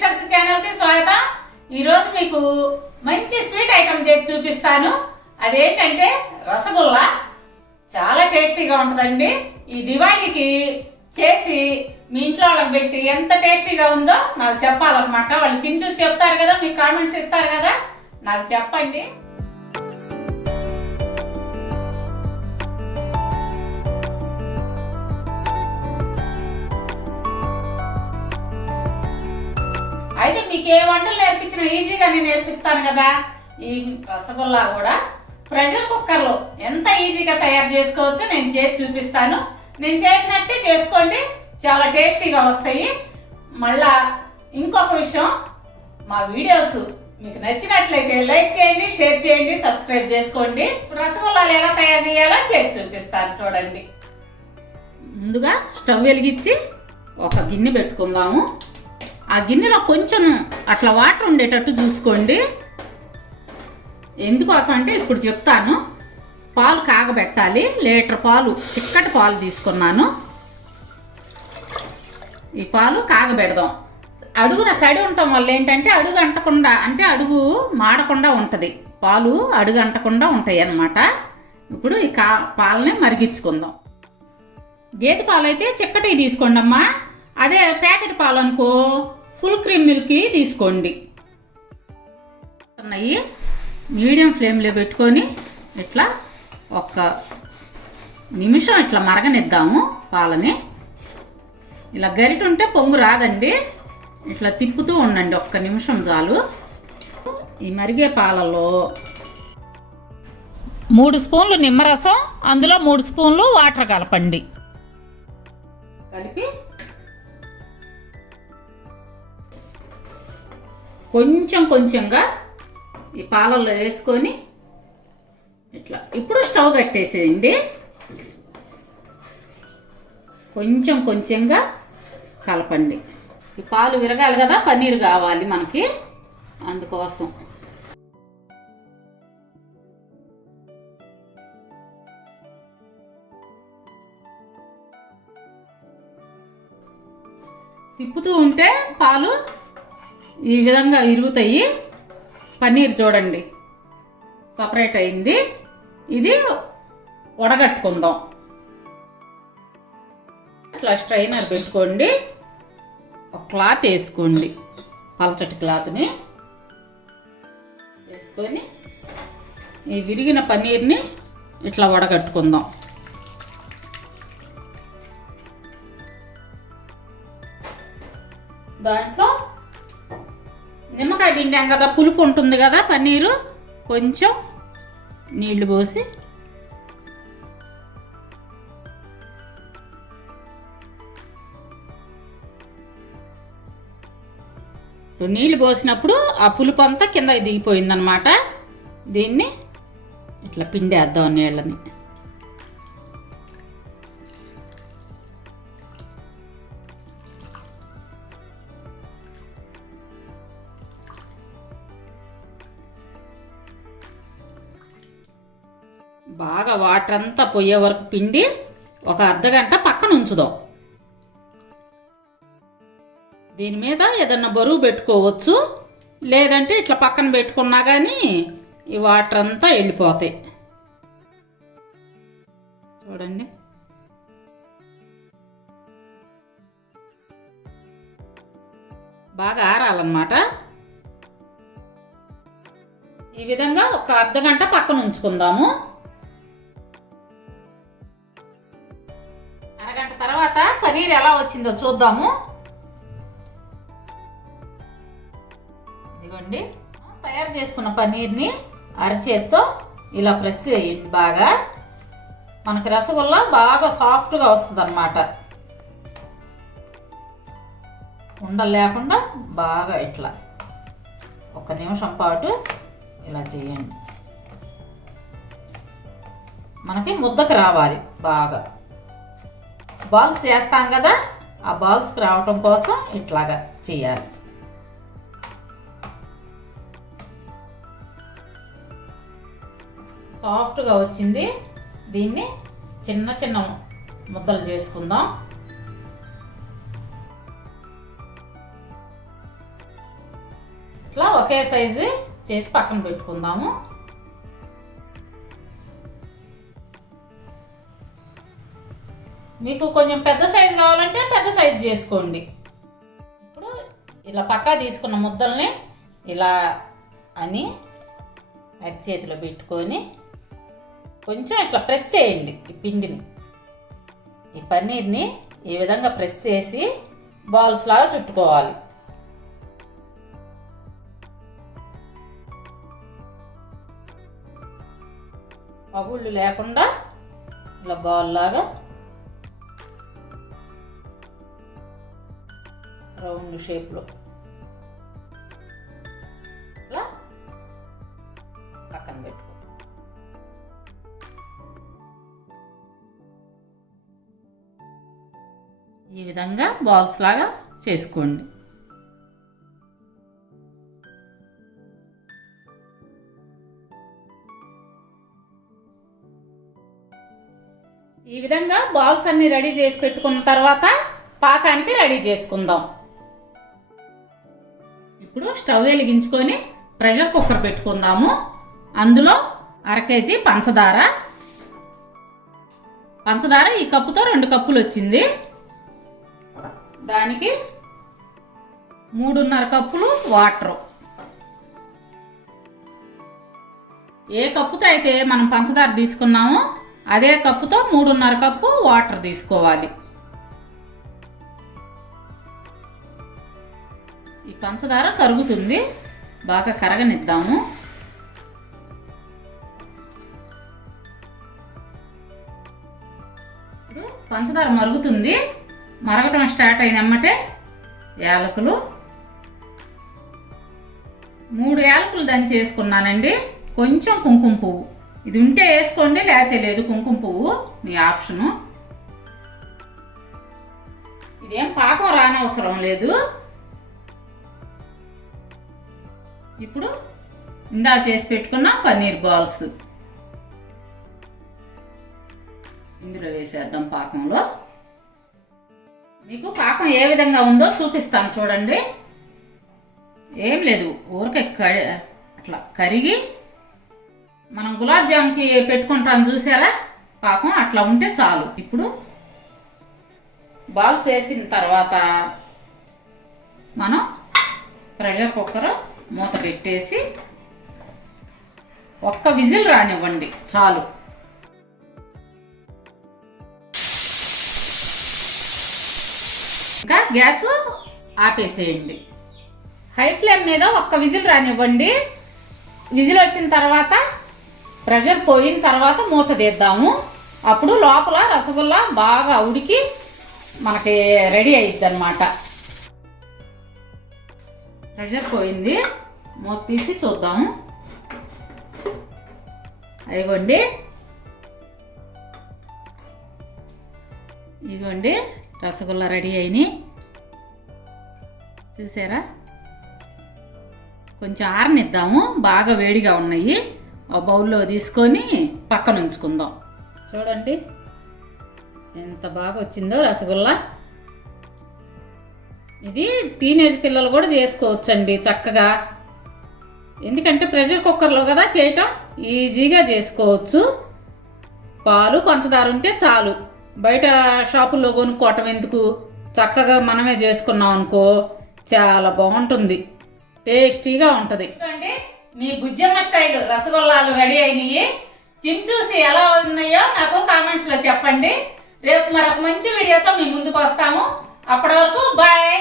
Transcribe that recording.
Sisters channel కి స్వాగతం. ఈ రోజు మీకు మంచి స్వీట్ ఐటమ్ చేసి చూపిస్తాను. అదేంటంటే రసగుల్లా. చాలా టేస్టీగా ఉంటుందండి. ఈ దివాళీకి చేసి మీ ఇంట్లో వాళ్ళకి పెట్టి ఎంత టేస్టీగా ఉందో నాకు చెప్పాలన్నమాట. వాళ్ళు తిని చెప్తారు కదా, మీకు కామెంట్స్ ఇస్తారు కదా, నాకు చెప్పండి. అయితే మీకు ఏ వంటలు నేర్పించినా ఈజీగా నేను నేర్పిస్తాను కదా. ఈ రసగుల్లా కూడా ప్రెషర్ కుక్కర్లో ఎంత ఈజీగా తయారు చేసుకోవచ్చో నేను చేసి చూపిస్తాను. నేను చేసినట్టే చేసుకోండి, చాలా టేస్టీగా వస్తాయి. మళ్ళా ఇంకొక విషయం, మా వీడియోస్ మీకు నచ్చినట్లయితే లైక్ చేయండి, షేర్ చేయండి, సబ్స్క్రైబ్ చేసుకోండి. రసగుల్లాలు ఎలా తయారు చేయాలో చేసి చూపిస్తాను చూడండి. ముందుగా స్టవ్ వెలిగించి ఒక గిన్నె పెట్టుకుందాము. ఆ గిన్నెలో కొంచెం అట్లా వాటర్ ఉండేటట్టు చూసుకోండి. ఎందుకోసం అంటే ఇప్పుడు చెప్తాను. పాలు కాగబెట్టాలి. లీటర్ పాలు, చిక్కటి పాలు తీసుకున్నాను. ఈ పాలు కాగబెడదాం. అడుగున తడి ఉండటం వల్ల ఏంటంటే అడుగు అంటకుండా, అంటే అడుగు మాడకుండా ఉంటుంది. పాలు అడుగు అంటకుండా ఉంటాయి అన్నమాట. ఇప్పుడు ఈ పాలని మరిగించుకుందాం. గేదె పాలు అయితే చిక్కటి తీసుకోండి అమ్మా. అదే ప్యాకెట్ పాలు అనుకో ఫుల్ క్రీమ్ మిల్క్ తీసుకోండి. అన్నయ్యి మీడియం ఫ్లేమ్లో పెట్టుకొని ఇట్లా ఒక్క నిమిషం ఇట్లా మరగనిద్దాము పాలని. ఇలా గరిట ఉంటే పొంగు రాదండి, ఇట్లా తిప్పుతూ ఉండండి. ఒక్క నిమిషం చాలు. ఈ మరిగే పాలలో 3 స్పూన్లు నిమ్మరసం, అందులో 3 స్పూన్లు వాటర్ కలపండి. కలిపి కొంచెం కొంచెంగా ఈ పాలల్లో వేసుకొని ఇట్లా ఇప్పుడు స్టవ్ కట్టేసేయండి. కొంచెం కొంచెంగా కలపండి. ఈ పాలు విరగాలి కదా, పన్నీర్ కావాలి మనకి, అందుకోసం. తిప్పుతూ ఉంటే పాలు ఈ విధంగా విరుగుతాయి. పన్నీర్ చూడండి సపరేట్ అయింది. ఇది వడగట్టుకుందాం. ఇట్లా స్ట్రైనర్ పెట్టుకోండి. ఒక క్లాత్ వేసుకోండి, పలచటి క్లాత్ని వేసుకొని ఈ విరిగిన పన్నీర్ని ఇట్లా వడగట్టుకుందాం. దాంట్లో నిమ్మకాయ పిండాం కదా, పులుపు ఉంటుంది కదా పన్నీరు, కొంచెం నీళ్లు పోసి నీళ్లు పోసినప్పుడు ఆ పులుపు అంతా కింద దిగిపోయిందనమాట. దీన్ని ఇట్లా పిండేద్దాం నీళ్ళని. బాగా వాటర్ అంతా పోయే వరకు పిండి ఒక అర్ధగంట పక్కన ఉంచుదాం. దీని మీద ఏదన్నా బరువు పెట్టుకోవచ్చు, లేదంటే ఇట్లా పక్కన పెట్టుకున్నా కానీ ఈ వాటర్ అంతా వెళ్ళిపోతాయి. చూడండి బాగా ఆరాలన్నమాట. ఈ విధంగా ఒక అర్ధగంట పక్కన ఉంచుకుందాము. అరగంట తర్వాత పనీర్ ఎలా వచ్చిందో చూద్దాము. ఇదిగోండి, తయారు చేసుకున్న పనీర్ని అరచేత్తో ఇలా ప్రెస్ చేయండి. బాగా మనకి రసగుల్లా బాగా సాఫ్ట్గా వస్తుంది అన్నమాట. ఉండలు లేకుండా బాగా ఇట్లా 1 నిమిషం పాటు ఇలా చేయండి. మనకి ముద్దకు రావాలి. బాగా బాల్స్ చేస్తాం కదా, ఆ బాల్స్కి రావటం కోసం ఇట్లాగా చేయాలి. సాఫ్ట్గా వచ్చింది. దీన్ని చిన్న చిన్న ముద్దలు చేసుకుందాం. ఇట్లా ఒకే సైజు చేసి పక్కన పెట్టుకుందాము. మీకు కొంచెం పెద్ద సైజు కావాలంటే పెద్ద సైజు చేసుకోండి. ఇప్పుడు ఇలా పక్కా తీసుకున్న ముద్దల్ని ఇలా అని అరిచేతిలో పెట్టుకొని కొంచెం ఇట్లా ప్రెస్ చేయండి. ఈ పిండిని, ఈ పన్నీర్ని ఈ విధంగా ప్రెస్ చేసి బాల్స్ లాగా చుట్టుకోవాలి. పగుళ్ళు లేకుండా ఇలా బాల్ లాగా రౌండ్ షేప్లో ఇలా పక్కన పెట్టుకో. ఈ విధంగా బాల్స్ లాగా చేసుకోండి. ఈ విధంగా బాల్స్ అన్ని రెడీ చేసి పెట్టుకున్న తర్వాత పాకానికి రెడీ చేసుకుందాం. ఇప్పుడు స్టవ్ వెలిగించుకొని ప్రెషర్ కుక్కర్ పెట్టుకుందాము. అందులో 1/2 కేజీ పంచదార ఈ కప్పుతో 2 కప్పులు వచ్చింది. దానికి 3.5 కప్పులు వాటరు. ఏ కప్పుతో అయితే మనం పంచదార తీసుకున్నామో అదే కప్పుతో 3.5 కప్పు వాటర్ తీసుకోవాలి. ఈ పంచదార కరుగుతుంది, బాగా కరగనిద్దాము. ఇప్పుడు పంచదార మరుగుతుంది. మరగటం స్టార్ట్ అయినమ్మటే యాలకులు 3 యాలకులు దంచి వేసుకున్నానండి. కొంచెం కుంకుమ పువ్వు, ఇది ఉంటే వేసుకోండి, లేకపోతే లేదు. కుంకుమ పువ్వు మీ ఆప్షను. ఇదేం పాకం రానవసరం లేదు. ఇప్పుడు ఇందా చేసి పెట్టుకున్న పన్నీర్ బాల్స్ ఇందులో వేసేద్దాం. పాకంలో మీకు పాకం ఏ విధంగా ఉందో చూపిస్తాను చూడండి. ఏం లేదు, ఊరికే అట్లా కరిగి మనం గులాబ్ జామ్కి పెట్టుకుంటాం చూసారా, పాకం అట్లా ఉంటే చాలు. ఇప్పుడు బాల్స్ వేసిన తర్వాత మనం ప్రెషర్ కుక్కర్ మూత పెట్టేసి 1 విజిల్ రానివ్వండి చాలు. ఇంకా గ్యాస్ ఆపేసేయండి. హై ఫ్లేమ్ మీద 1 విజిల్ రానివ్వండి. విజిల్ వచ్చిన తర్వాత ప్రెషర్ పోయిన తర్వాత మూత తీద్దాము. అప్పుడు లోపల రసగుల్లా బాగా ఉడికి మనకి రెడీ అయ్యిద్ది అన్నమాట. ప్రెషర్ పోయింది, మూత తీసి చూద్దాము. ఇదిగోండి రసగుల్లా రెడీ అయినాయి చూసారా. కొంచెం ఆరనిద్దాము, బాగా వేడిగా ఉన్నాయి. ఒక బౌల్లో తీసుకొని పక్కన ఉంచుకుందాం. చూడండి ఎంత బాగా వచ్చిందో రసగుల్లా. ఇది టీనేజ్ పిల్లలు కూడా చేసుకోవచ్చండి చక్కగా. ఎందుకంటే ప్రెషర్ కుక్కర్లో కదా చేయటం, ఈజీగా చేసుకోవచ్చు. పాలు పంచదార ఉంటే చాలు, బయట షాపుల్లో కొనుక్కోవటం ఎందుకు, చక్కగా మనమే చేసుకున్నాం అనుకో చాలా బాగుంటుంది, టేస్టీగా ఉంటుంది. మీ బుజ్జమ్మ స్టైల్ రసగుల్లాలు రెడీ అయినాయి. తిని చూసి ఎలా ఉన్నాయో నాకు కామెంట్స్లో చెప్పండి. రేపు మరొక మంచి వీడియోతో మీ ముందుకు వస్తాము. అప్పటి వరకు బాయ్.